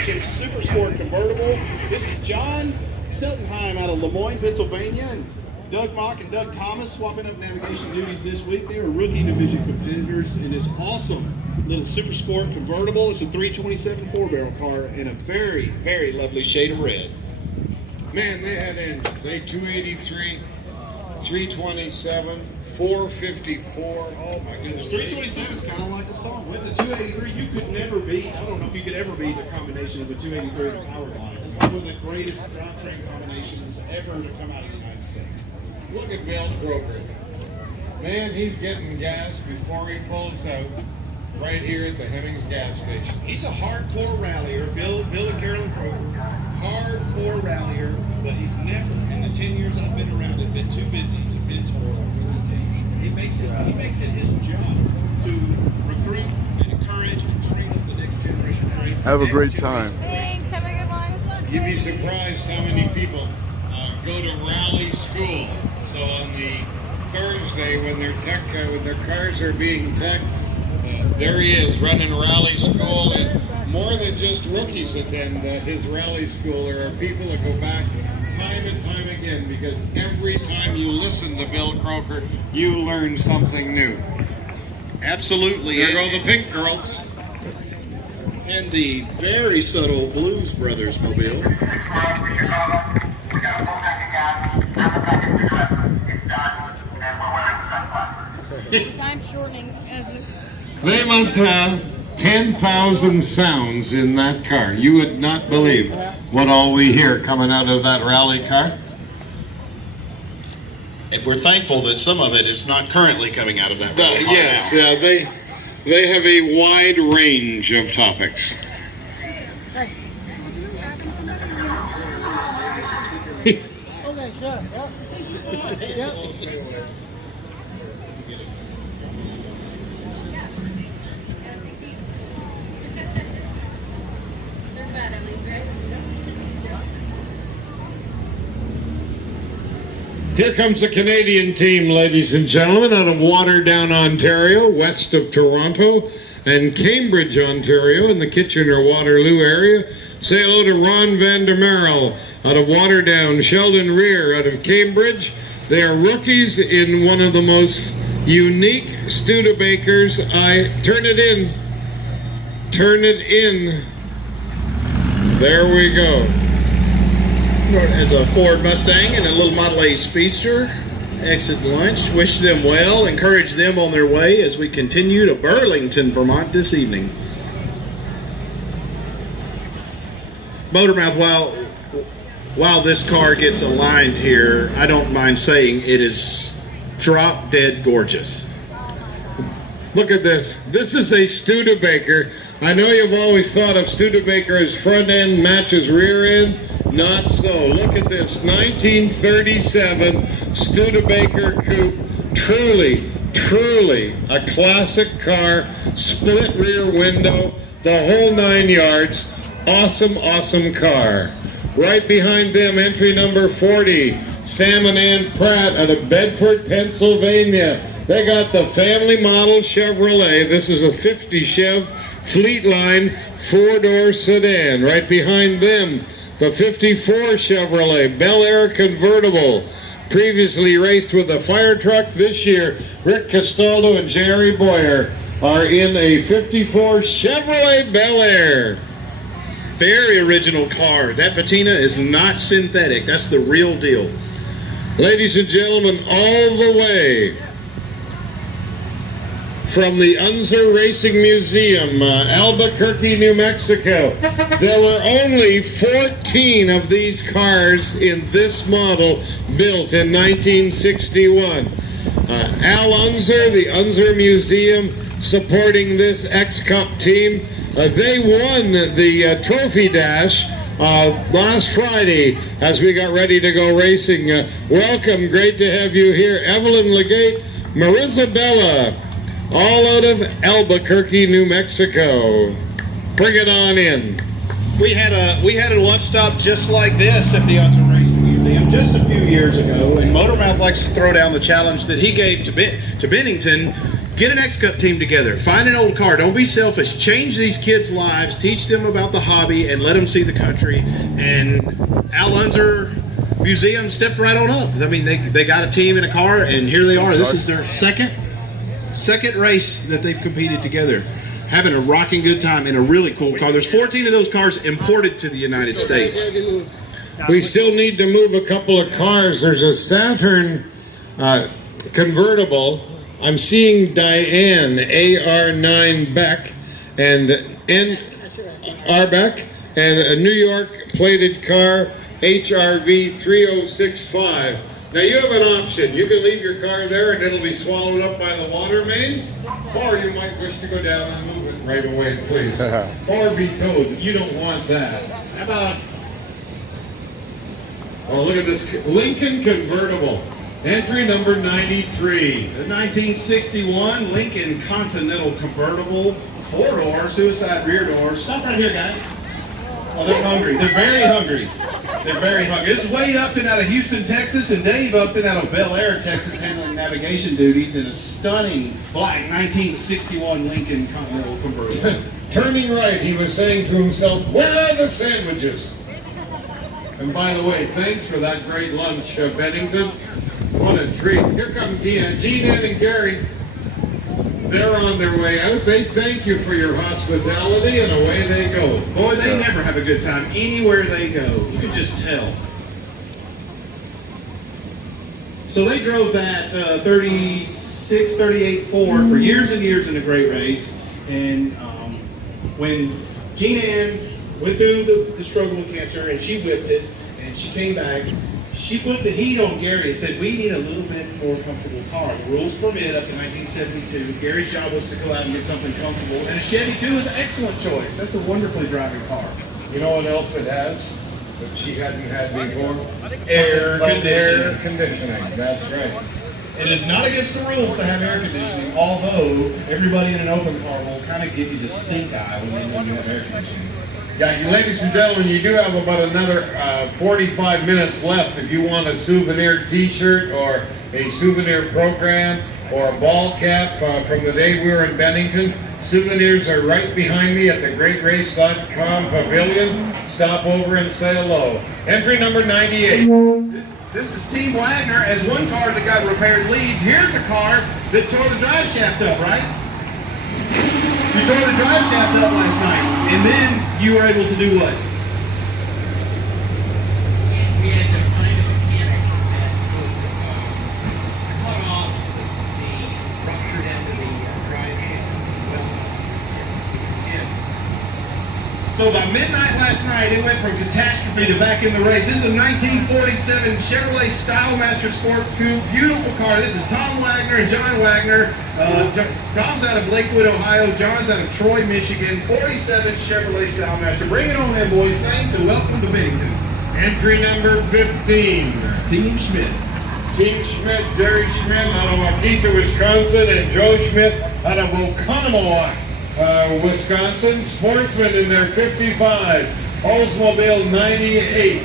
Championship Super Sport Convertible. This is John Seltenheim out of Lemoyne, Pennsylvania, and Doug Mock and Doug Thomas swapping up navigation duties this week. They are rookie division competitors in this awesome little Super Sport Convertible. It's a 327 4-barrel car in a very, very lovely shade of red. Man, they had engines. They 283, 327, 454. Oh my goodness. 327 is kind of like a song. With the 283, you could never beat. I don't know if you could ever beat the combination of the 283 and the power line. It's one of the greatest drivetrain combinations ever to come out of the United States. Look at Bill Croker. Man, he's getting gas before he pulls out right here at the Hemmings gas station. He's a hardcore rallier. Bill and Carolyn Croker, hardcore rallier, but he's never, in the 10 years I've been around it, been too busy to mentor or really teach. He makes it his job to recruit and encourage and train up the next generation. Have a great time. Thanks. Have a good one. You'd be surprised how many people go to rally school. So on the Thursday when their cars are being teched, there he is running rally school, and more than just rookies attend his rally school. There are people that go back time and time again, because every time you listen to Bill Croker, you learn something new. Absolutely. There go the Pink Girls. And the very subtle Blues Brothers mobile. Time shortening as a They must have 10,000 sounds in that car. You would not believe what all we hear coming out of that rally car. And we're thankful that some of it is not currently coming out of that rally car Yes, now. they have a wide range of topics. Okay, sure. Yep. Here comes the Canadian team, ladies and gentlemen, out of Waterdown, Ontario, west of Toronto, and Cambridge, Ontario, in the Kitchener-Waterloo area. Say hello to Ron Van der Merrill out of Waterdown, Sheldon Rear out of Cambridge. They are rookies in one of the most unique Studebakers. Turn it in. Turn it in. There we go. As a Ford Mustang and a little Model A Speedster, exit lunch. Wish them well, encourage them on their way as we continue to Burlington, Vermont this evening. Motormouth, while this car gets aligned here, I don't mind saying it is drop dead gorgeous. Look at this. This is a Studebaker. I know you've always thought of Studebaker as front end matches rear end. Not so. Look at this. 1937 Studebaker coupe. Truly a classic car. Split rear window. The whole 9 yards. Awesome car. Right behind them, entry number 40. Sam and Ann Pratt out of Bedford, Pennsylvania. They got the family model Chevrolet. This is a 50 Chev Fleetline 4-door sedan. Right behind them, the 54 Chevrolet Bel Air convertible. Previously raced with a fire truck. This year, Rick Castaldo and Jerry Boyer are in a 54 Chevrolet Bel Air. Very original car. That patina is not synthetic. That's the real deal. Ladies and gentlemen, all the way from the Unser Racing Museum, Albuquerque, New Mexico. There were only 14 of these cars in this model built in 1961. Al Unser, the Unser Museum, supporting this X-Cup team. They won the Trophy Dash last Friday as we got ready to go racing. Welcome, great to have you here. Evelyn Legate, Marisabella, all out of Albuquerque, New Mexico. Bring it on in. We had a lunch stop just like this at the Unser Racing Museum just a few years ago, and Motormouth likes to throw down the challenge that he gave to Bennington Get an X-Cup team together. Find an old car. Don't be selfish. Change these kids' lives. Teach them about the hobby and let them see the country. And Al Unser Museum stepped right on up. I mean, they got a team in a car, and here they are. This is their second race that they've competed together. Having a rocking good time in a really cool car. There's 14 of those cars imported to the United States. We still need to move a couple of cars. There's a Saturn convertible. I'm seeing Diane AR9 Beck and N Arbeck, and a New York plated car HRV 3065. Now you have an option. You can leave your car there and it'll be swallowed up by the water main, or you might wish to go down and move it right away, please. Or be towed. You don't want that. How about, oh, look at this Lincoln convertible. Entry number 93. The 1961 Lincoln Continental convertible, 4-door, suicide rear door. Stop right here, guys. Oh, they're hungry. They're very hungry. They're very hungry. This is Wade Upton out of Houston, Texas, and Dave Upton out of Bel Air, Texas, handling navigation duties in a stunning black 1961 Lincoln Continental convertible. Turning right, he was saying to himself, where are the sandwiches? And by the way, thanks for that great lunch, Bennington. What a treat. Here come Gene, Ed, and Gary. They're on their way out. They thank you for your hospitality, and away they go. Boy, they never have a good time anywhere they go. You can just tell. So they drove that 36, 38 Ford for years and years in a great race. And when Jean Ann went through the struggle with cancer, and she whipped it, and she came back, she put the heat on Gary and said, we need a little bit more comfortable car. The rules permit up to 1972. Gary's job was to go out and get something comfortable. And a Chevy 2 is an excellent choice. That's a wonderfully driving car. You know what else it has that she hadn't had before? Air conditioning. That's right. It is not against the rules to have air conditioning, although everybody in an open car will kind of give you the stink eye when you have air conditioning. Yeah, you ladies and gentlemen, you do have about another 45 minutes left. If you want a souvenir t-shirt or a souvenir program or a ball cap from the day we were in Bennington, souvenirs are right behind me at the greatrace.com pavilion. Stop over and say hello. Entry number 98. This is Team Wagner. As one car that got repaired leads, here's a car that tore the drive shaft up, right? You tore the drive shaft up last night, and then you were able to do what? We had to find a mechanic that was cut off the ruptured end of the drive shaft. So by midnight last night, it went from catastrophe to back in the race. This is a 1947 Chevrolet Stylemaster Sport Coupe. Beautiful car. This is Tom Wagner and John Wagner. Tom's out of Lakewood, Ohio. John's out of Troy, Michigan. 47 Chevrolet Stylemaster. Bring it on then, boys. Thanks and welcome to Bennington. Entry number 15. Team Schmidt. Team Schmidt, Derek Schmidt out of Waukesha, Wisconsin, and Joe Schmidt out of Oconomowoc, Wisconsin. Sportsman in their 55, Oldsmobile 98,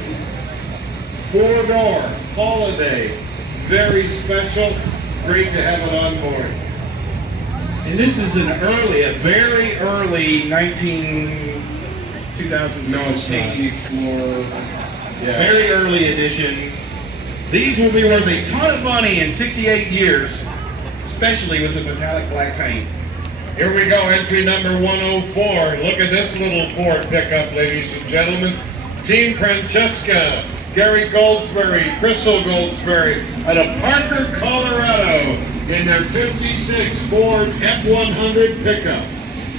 4-door, holiday, very special, great to have it on board. And this is a very early 2016 Explorer. Yeah. Very early edition. These will be worth a ton of money in 68 years, especially with the metallic black paint. Here we go, entry number 104. Look at this little Ford pickup, ladies and gentlemen. Team Francesca, Gary Goldsberry, Crystal Goldsberry, out of Parker, Colorado, in their 56 Ford F100 pickup.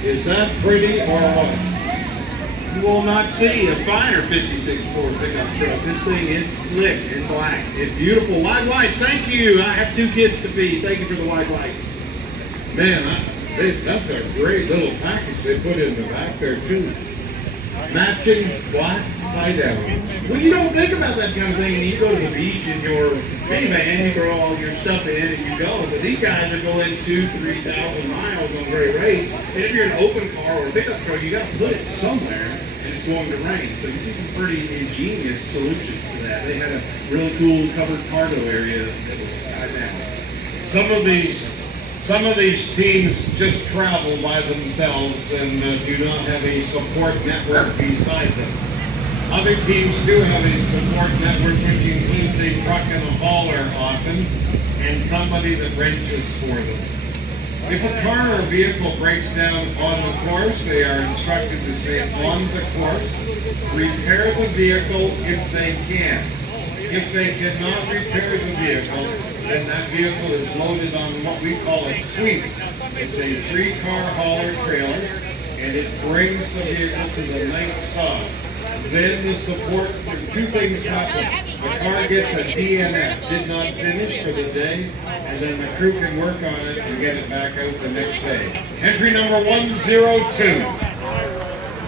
Is that pretty or what? You will not see a finer 56 Ford pickup truck. This thing is slick and black. It's beautiful. White lights, thank you. I have 2 kids to feed. Thank you for the white lights. Man, that's a great little package they put in the back there too. Matching black tie-downs. Well, you don't think about that kind of thing, and you go to the beach in your minivan, you throw all your stuff in, and you go. But these guys are going 2,000 to 3,000 miles on a great race. And if you're an open car or a pickup truck, you got to put it somewhere, and it's going to rain. So you see some pretty ingenious solutions to that. They had a really cool covered cargo area that was tied down. Some of these Some of these teams just travel by themselves and do not have a support network beside them. Other teams do have a support network, which includes a truck and a hauler often, and somebody that wrenches for them. If a car or vehicle breaks down on the course, they are instructed to stay on the course, repair the vehicle if they can. If they cannot repair the vehicle, then that vehicle is loaded on what we call a sweep. It's a 3-car hauler trailer, and it brings the vehicle to the night stop. Then the support, two things happen. The car gets a DNF, did not finish for the day, and then the crew can work on it and get it back out the next day. Entry number 102.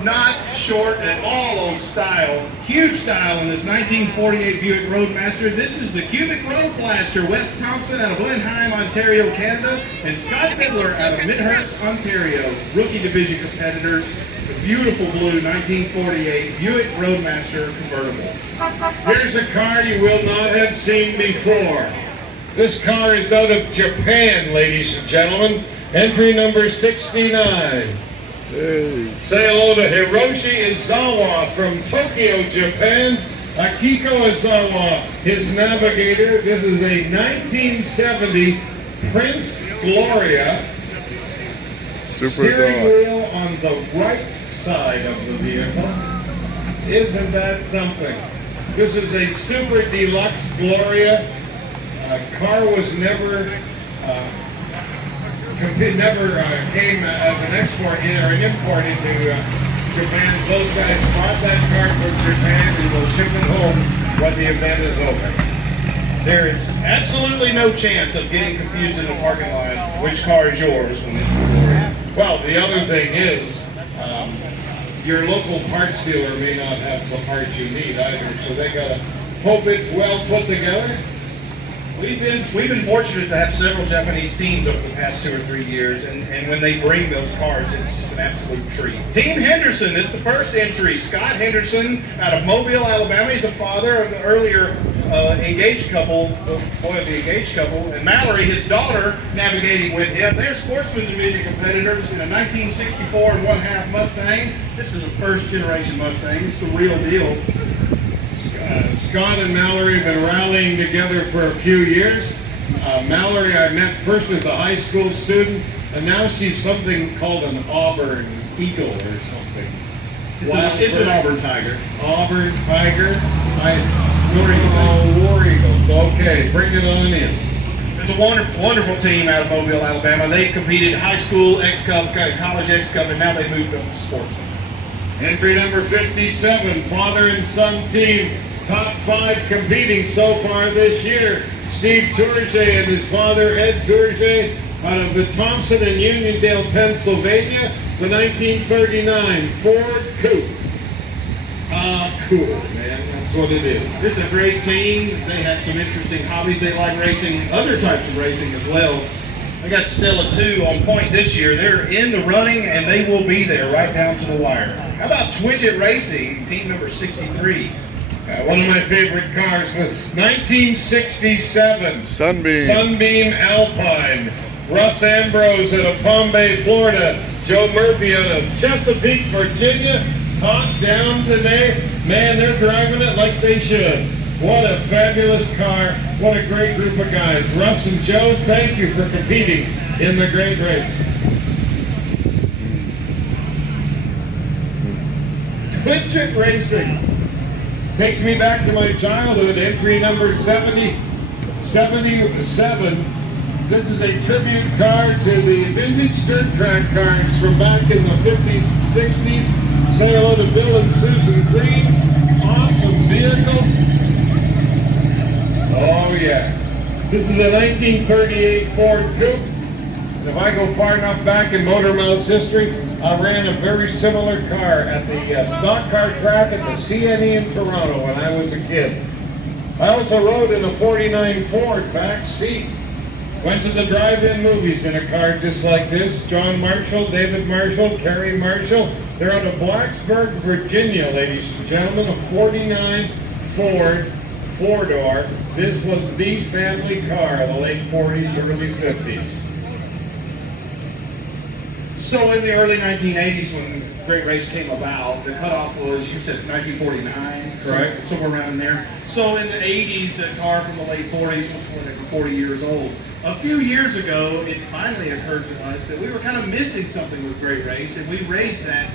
Not short at all on style. Huge style in this 1948 Buick Roadmaster. This is the Cubic Road Blaster. Wes Thompson out of Blenheim, Ontario, Canada, and Scott Fiddler out of Midhurst, Ontario. Rookie division competitors. The beautiful blue 1948 Buick Roadmaster convertible. Here's a car you will not have seen before. This car is out of Japan, ladies and gentlemen. Entry number 69. Say hello to Hiroshi Izawa from Tokyo, Japan. Akiko Izawa, his navigator. This is a 1970 Prince Gloria. Steering wheel on the right side of the vehicle. Isn't that something? This is a super deluxe Gloria. Car was never came as an export or an import into Japan. Those guys bought that car from Japan and will ship it home when the event is over. There is absolutely no chance of getting confused in the parking lot which car is yours when it's the Gloria. Well, the other thing is, your local parts dealer may not have the parts you need either, so they gotta hope it's well put together. We've been fortunate to have several Japanese teams over the past 2 or 3 years, and when they bring those cars, it's just an absolute treat. Team Henderson is the first entry. Scott Henderson out of Mobile, Alabama. He's the father of the earlier engaged couple, the boy of the engaged couple, and Mallory, his daughter, navigating with him. They're sportsman division competitors in a 1964 and 1/2 Mustang. This is a first generation Mustang. It's the real deal. Scott and Mallory have been rallying together for a few years. Mallory I met first as a high school student, and now she's something called an Auburn Eagle or something. It's an Auburn Tiger. Auburn Tiger. War Eagles. Okay, bring it on in. It's a wonderful, wonderful team out of Mobile, Alabama. They competed high school X-Cup, college X-Cup, and now they moved up to sportsman. Entry number 57, father and son team. Top 5 competing so far this year. Steve Tourget and his father, Ed Tourget, out of the Thompson and Uniondale, Pennsylvania, the 1939 Ford Coupe. Cool, man. That's what it is. This is a great team. They have some interesting hobbies. They like racing, other types of racing as well. They got Stella 2 on point this year. They're in the running, and they will be there right down to the wire. How about Twidget Racing, team number 63? One of my favorite cars was 1967 Sunbeam Alpine. Russ Ambrose out of Palm Bay, Florida. Joe Murphy out of Chesapeake, Virginia. Top down today. Man, they're driving it like they should. What a fabulous car. What a great group of guys. Russ and Joe, thank you for competing in the great race. Twidget Racing takes me back to my childhood. Entry number 77. This is a tribute car to the vintage dirt track cars from back in the 50s and 60s. Say hello to Bill and Susan Green. Awesome vehicle. Oh yeah. This is a 1938 Ford Coupe. If I go far enough back in Motor Mouth's history, I ran a very similar car at the stock car track at the CNE in Toronto when I was a kid. I also rode in a 49 Ford back seat. Went to the drive-in movies in a car just like this. John Marshall, David Marshall, Kerry Marshall. They're out of Blacksburg, Virginia, ladies and gentlemen. A 49 Ford four-door. This was the family car of the late 40s, early 50s. So in the early 1980s, when Great Race came about, the cutoff was, you said 1949, Correct. somewhere around in there. So in the 80s, a car from the late 40s was whatever, 40 years old. A few years ago, it finally occurred to us that we were kind of missing something with Great Race, and we raised that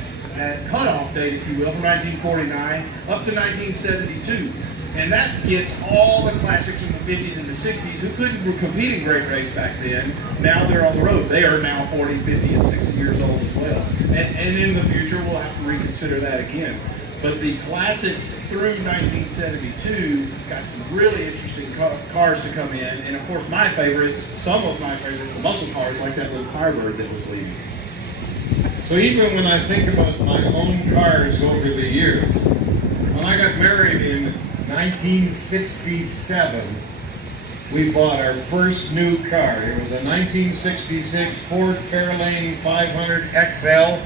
cutoff date, if you will, from 1949 up to 1972. And that gets all the classics from the 50s and the 60s who couldn't compete in Great Race back then. Now they're on the road. They are now 40, 50, and 60 years old as well. And in the future, we'll have to reconsider that again. But the classics through 1972 got some really interesting cars to come in. And of course, my favorites, some of my favorites, the muscle cars, like that little Firebird that was leaving. So even when I think about my own cars over the years, when I got married in 1967, we bought our first new car. It was a 1966 Ford Fairlane 500 XL,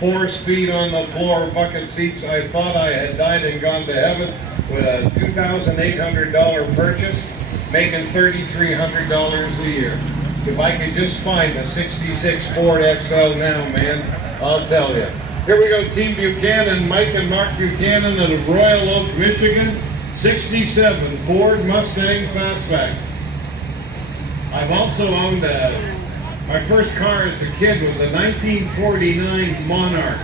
4-speed on the floor, bucket seats. I thought I had died and gone to heaven with a $2,800 purchase, making $3,300 a year. If I could just find a 66 Ford XL now, man, I'll tell you. Here we go, Team Buchanan, Mike and Mark Buchanan out of Royal Oak, Michigan. 67 Ford Mustang Fastback. I've also owned my first car as a kid was a 1949 Monarch.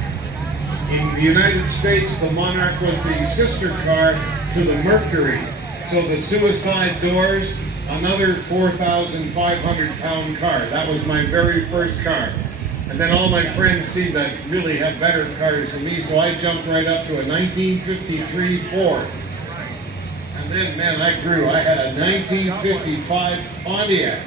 In the United States, the Monarch was the sister car to the Mercury. So the suicide doors, another 4,500 pound car. That was my very first car. And then all my friends seemed to really have better cars than me, so I jumped right up to a 1953 Ford. And then, man, I grew. I had a 1955 Pontiac.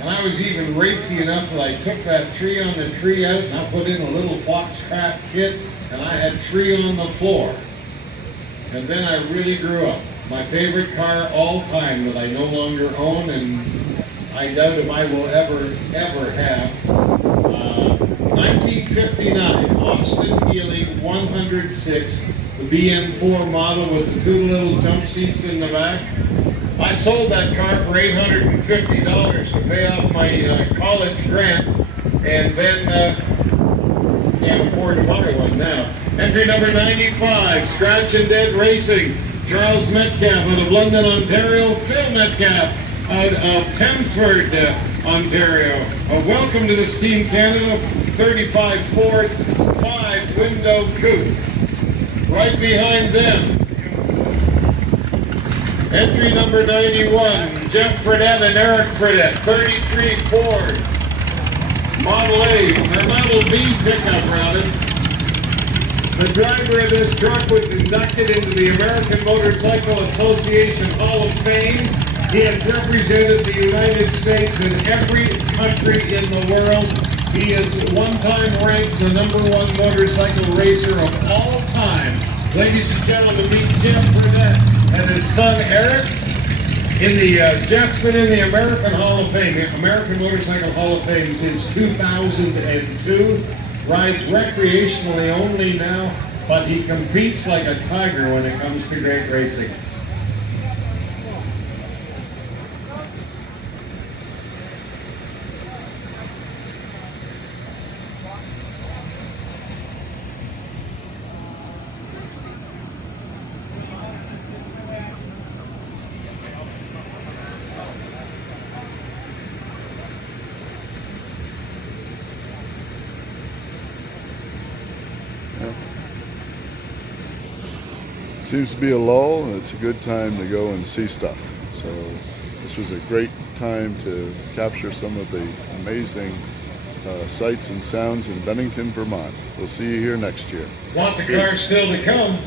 And I was even racy enough that I took that 3 on the tree out and I put in a little Foxcraft kit, and I had 3 on the floor. And then I really grew up. My favorite car all time that I no longer own, and I doubt if I will ever have. 1959 Austin Healey 106, the BM4 model with the 2 little jump seats in the back. I sold that car for $850 to pay off my college grant, and then can't afford to buy one now. Entry number 95, Scratch and Dead Racing, Charles Metcalf out of London, Ontario, Phil Metcalf out of Chelmsford, Ontario. Welcome to this Team Canada 35 Ford 5-window coupe. Right behind them, entry number 91, Jeff Fredette and Eric Fredette, 33 Ford Model A, or Model B pickup rather. The driver of this truck was inducted into the American Motorcycle Association Hall of Fame. He has represented the United States in every country in the world. He is one-time ranked the #1 motorcycle racer of all time. Ladies and gentlemen, meet Jeff Burnett and his son Eric in the Jeff's been in the American Hall of Fame, the American Motorcycle Hall of Fame since 2002. Rides recreationally only now, but he competes like a tiger when it comes to great racing. Seems to be a lull, and it's a good time to go and see stuff. So this was a great time to capture some of the amazing sights and sounds in Bennington, Vermont. We'll see you here next year. Want the car still to come?